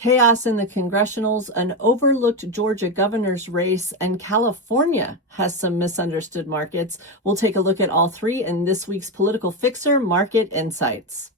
Chaos in the congressionals, an overlooked Georgia governor's race, and California has some misunderstood markets. We'll take a look at all three in this week's Political Fixer Market Insights.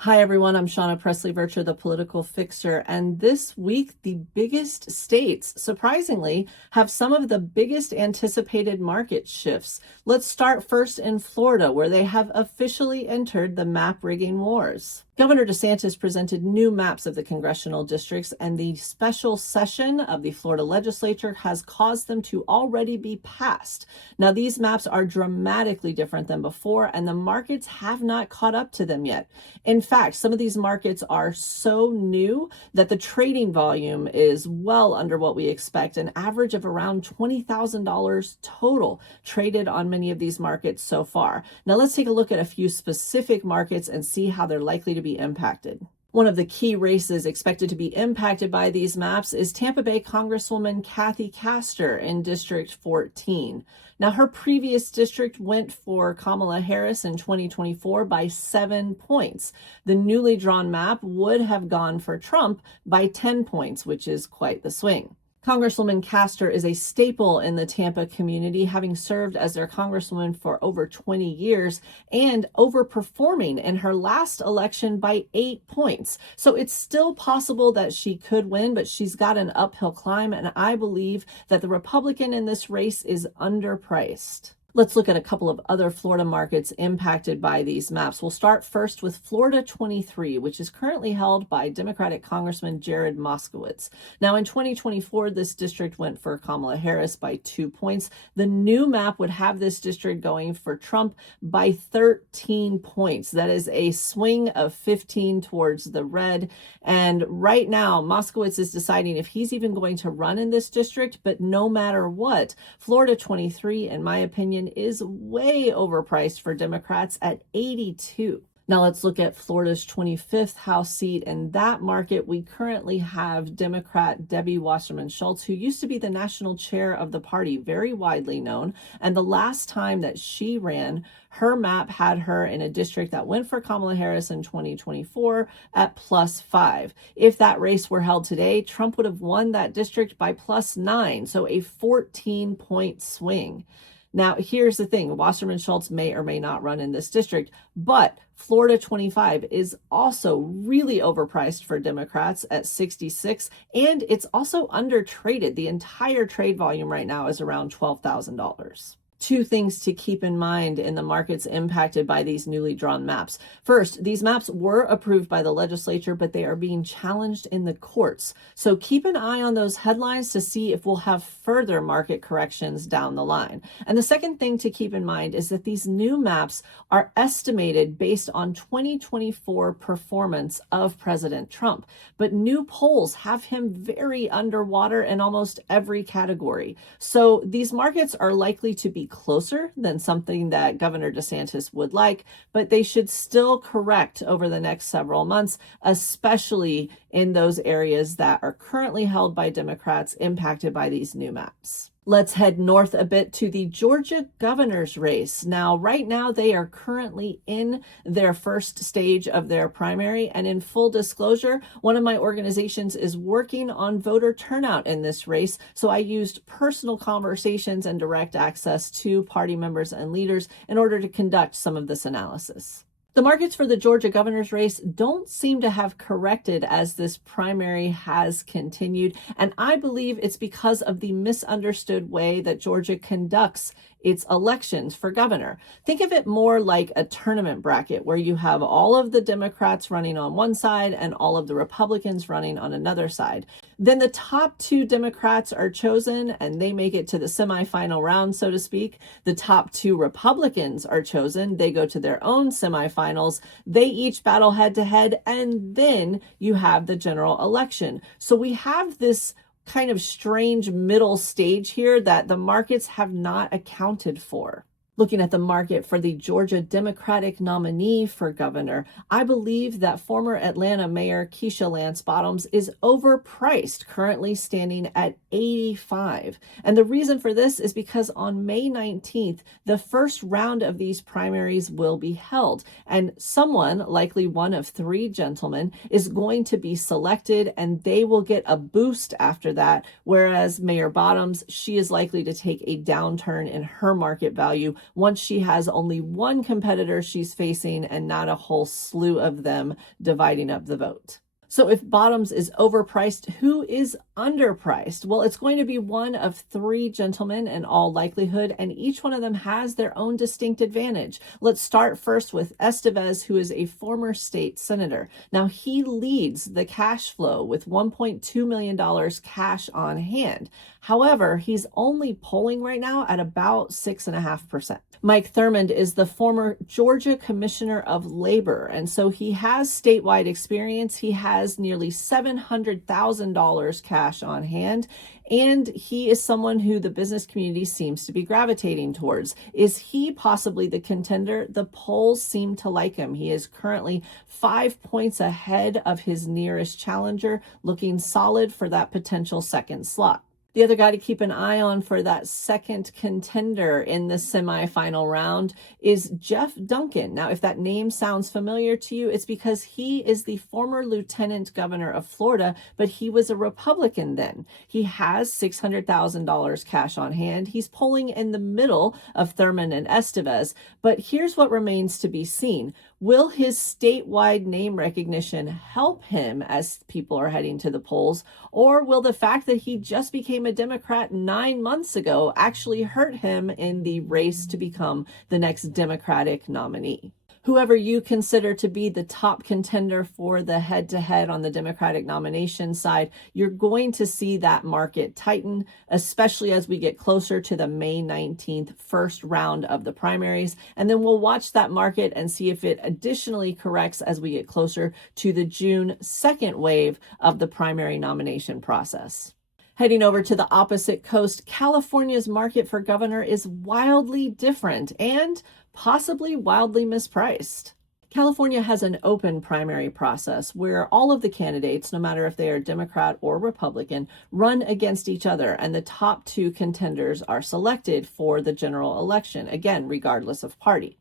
Hi, everyone. I'm Shauna Presley-Vircher, the Political Fixer. And this week, the biggest states, surprisingly, have some of the biggest anticipated market shifts. Let's start first in Florida, where they have officially entered the map rigging wars. Governor DeSantis presented new maps of the congressional districts, and the special session of the Florida legislature has caused them to already be passed. Now, these maps are dramatically different than before, and the markets have not caught up to them yet. In fact, some of these markets are so new that the trading volume is well under what we expect, an average of around $20,000 total traded on many of these markets so far. Now, let's take a look at a few specific markets and see how they're likely to be impacted. One of the key races expected to be impacted by these maps is Tampa Bay Congresswoman Kathy Castor in District 14. Now, her previous district went for Kamala Harris in 2024 by 7 points. The newly drawn map would have gone for Trump by 10 points, which is quite the swing. Congresswoman Castor is a staple in the Tampa community, having served as their congresswoman for over 20 years and overperforming in her last election by 8 points. So it's still possible that she could win, but she's got an uphill climb, and I believe that the Republican in this race is underpriced. Let's look at a couple of other Florida markets impacted by these maps. We'll start first with Florida 23, which is currently held by Democratic Congressman Jared Moskowitz. Now, in 2024, this district went for Kamala Harris by 2 points. The new map would have this district going for Trump by 13 points. That is a swing of 15 towards the red. And right now, Moskowitz is deciding if he's even going to run in this district. But no matter what, Florida 23, in my opinion, is way overpriced for Democrats at 82. Now let's look at Florida's 25th House seat. In that market, we currently have Democrat Debbie Wasserman Schultz, who used to be the national chair of the party, very widely known. And the last time that she ran, her map had her in a district that went for Kamala Harris in 2024 at +5. If that race were held today, Trump would have won that district by +9, so a 14-point swing. Now, here's the thing. Wasserman Schultz may or may not run in this district, but Florida 25 is also really overpriced for Democrats at 66, and it's also undertraded. The entire trade volume right now is around $12,000. Two things to keep in mind in the markets impacted by these newly drawn maps. First, these maps were approved by the legislature, but they are being challenged in the courts. So keep an eye on those headlines to see if we'll have further market corrections down the line. And the second thing to keep in mind is that these new maps are estimated based on 2024 performance of President Trump. But new polls have him very underwater in almost every category. So these markets are likely to be closer than something that Governor DeSantis would like, but they should still correct over the next several months, especially in those areas that are currently held by Democrats impacted by these new maps. Let's head north a bit to the Georgia governor's race. Now, right now, they are currently in their first stage of their primary. And in full disclosure, one of my organizations is working on voter turnout in this race. So I used personal conversations and direct access to party members and leaders in order to conduct some of this analysis. The markets for the Georgia governor's race don't seem to have corrected as this primary has continued, and I believe it's because of the misunderstood way that Georgia conducts its elections for governor. Think of it more like a tournament bracket where you have all of the Democrats running on one side and all of the Republicans running on another side. Then the top two Democrats are chosen and they make it to the semifinal round, so to speak. The top two Republicans are chosen. They go to their own semifinals. They each battle head to head, and then you have the general election. So we have this kind of strange middle stage here that the markets have not accounted for. Looking at the market for the Georgia Democratic nominee for governor, I believe that former Atlanta Mayor Keisha Lance Bottoms is overpriced, currently standing at 85. And the reason for this is because on May 19th, the first round of these primaries will be held, and someone, likely one of three gentlemen, is going to be selected, and they will get a boost after that, whereas Mayor Bottoms, she is likely to take a downturn in her market value once she has only one competitor she's facing and not a whole slew of them dividing up the vote. So if Bottoms is overpriced, who is underpriced? Well, it's going to be one of three gentlemen in all likelihood, and each one of them has their own distinct advantage. Let's start first with Estevez, who is a former state senator. Now, he leads the cash flow with $1.2 million cash on hand. However, he's only polling right now at about 6.5%. Mike Thurmond is the former Georgia Commissioner of Labor, and so he has statewide experience. He has nearly $700,000 cash on hand, and he is someone who the business community seems to be gravitating towards. Is he possibly the contender? The polls seem to like him. He is currently 5 points ahead of his nearest challenger, looking solid for that potential second slot. The other guy to keep an eye on for that second contender in the semifinal round is Jeff Duncan. Now, if that name sounds familiar to you, it's because he is the former lieutenant governor of Florida, but he was a Republican then. He has $600,000 cash on hand. He's polling in the middle of Thurmond and Estevez, but here's what remains to be seen. Will his statewide name recognition help him as people are heading to the polls, or will the fact that he just became a Democrat 9 months ago actually hurt him in the race to become the next Democratic nominee? Whoever you consider to be the top contender for the head-to-head on the Democratic nomination side, you're going to see that market tighten, especially as we get closer to the May 19th first round of the primaries. And then we'll watch that market and see if it additionally corrects as we get closer to the June 2nd wave of the primary nomination process. Heading over to the opposite coast, California's market for governor is wildly different and possibly wildly mispriced. California has an open primary process where all of the candidates, no matter if they are Democrat or Republican, run against each other, and the top two contenders are selected for the general election, again, regardless of party.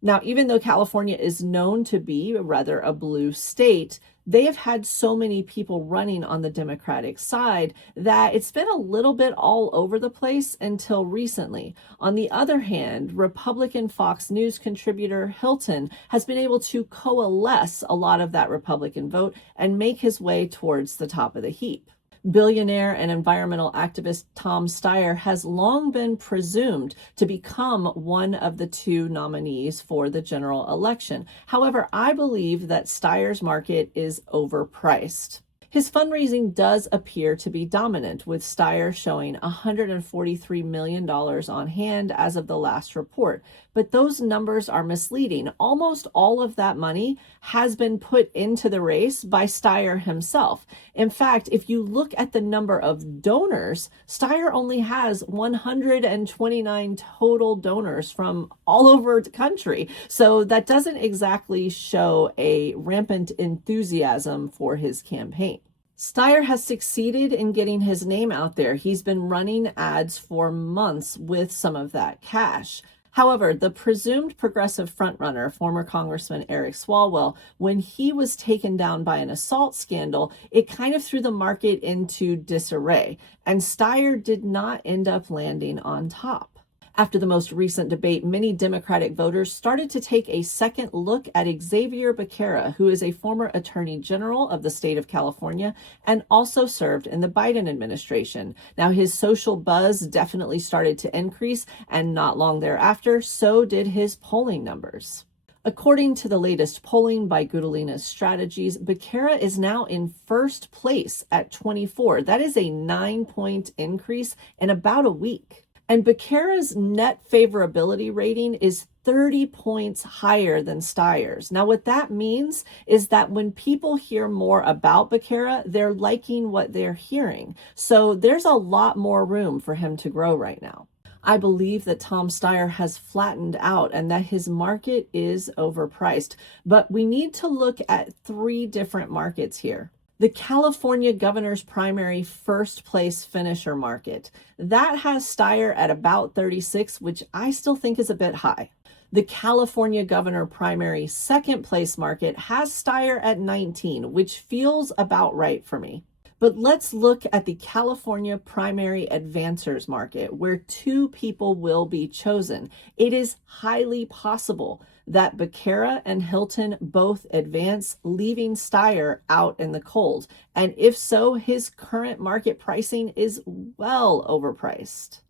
Now, even though California is known to be rather a blue state, they have had so many people running on the Democratic side that it's been a little bit all over the place until recently. On the other hand, Republican Fox News contributor Hilton has been able to coalesce a lot of that Republican vote and make his way towards the top of the heap. Billionaire and environmental activist Tom Steyer has long been presumed to become one of the two nominees for the general election. However, I believe that Steyer's market is overpriced. His fundraising does appear to be dominant, with Steyer showing $143 million on hand as of the last report. But those numbers are misleading. Almost all of that money has been put into the race by Steyer himself. In fact, if you look at the number of donors, Steyer only has 129 total donors from all over the country. So that doesn't exactly show a rampant enthusiasm for his campaign. Steyer has succeeded in getting his name out there. He's been running ads for months with some of that cash. However, the presumed progressive frontrunner, former Congressman Eric Swalwell, when he was taken down by an assault scandal, it kind of threw the market into disarray, and Steyer did not end up landing on top. After the most recent debate, many Democratic voters started to take a second look at Xavier Becerra, who is a former Attorney General of the state of California and also served in the Biden administration. Now, his social buzz definitely started to increase, and not long thereafter, so did his polling numbers. According to the latest polling by Gudalina's Strategies, Becerra is now in first place at 24. That is a 9-point increase in about a week. And Becerra's net favorability rating is 30 points higher than Steyer's. Now, what that means is that when people hear more about Becerra, they're liking what they're hearing. So there's a lot more room for him to grow right now. I believe that Tom Steyer has flattened out and that his market is overpriced. But we need to look at three different markets here. The California governor's primary first place finisher market. That has Steyer at about 36, which I still think is a bit high. The California governor primary second place market has Steyer at 19, which feels about right for me. But let's look at the California primary advancers market, where two people will be chosen. It is highly possible that Becerra and Hilton both advance, leaving Steyer out in the cold. And if so, his current market pricing is well overpriced.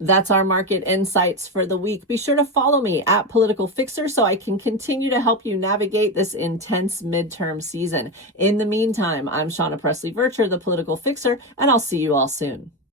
That's our market insights for the week. Be sure to follow me at Political Fixer so I can continue to help you navigate this intense midterm season. In the meantime, I'm Shauna Presley Vircher, the Political Fixer, and I'll see you all soon.